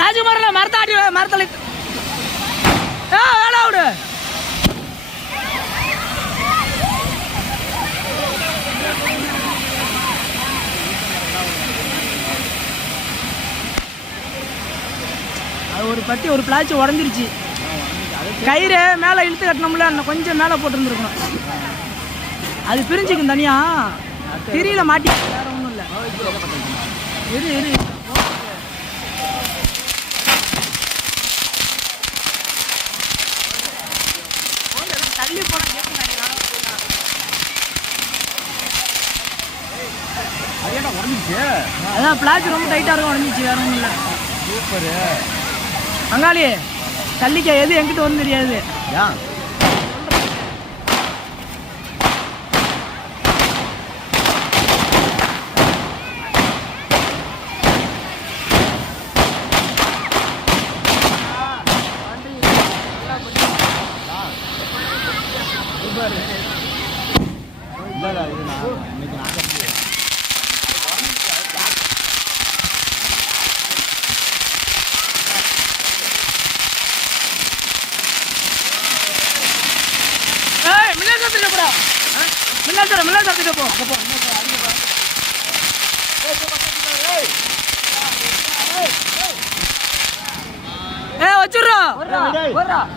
ராஜகுமாரில் மரத்தாடி மரத்தலை வேலை விடு. அது ஒரு பட்டி ஒரு பிளாச்சு உடஞ்சிருச்சு. கயிறு மேலே இழுத்து கட்டணும்ல, இன்னும் கொஞ்சம் மேலே போட்டுருந்துருக்கணும். அது பிரிஞ்சுக்கும் தனியா திரியில மாட்டி. வேற ஒன்றும் இல்லை. இரு இரு தள்ளி போன அதான் பிளாச்சு ரொம்ப டைட்டாக இருக்கும். உடஞ்சிச்சு. வேற ஒன்றும் இல்லை. சூப்பரு பங்காளி. தள்ளிக்க எது எங்கிட்ட வந்து தெரியாது. வச்சுடுறோம்.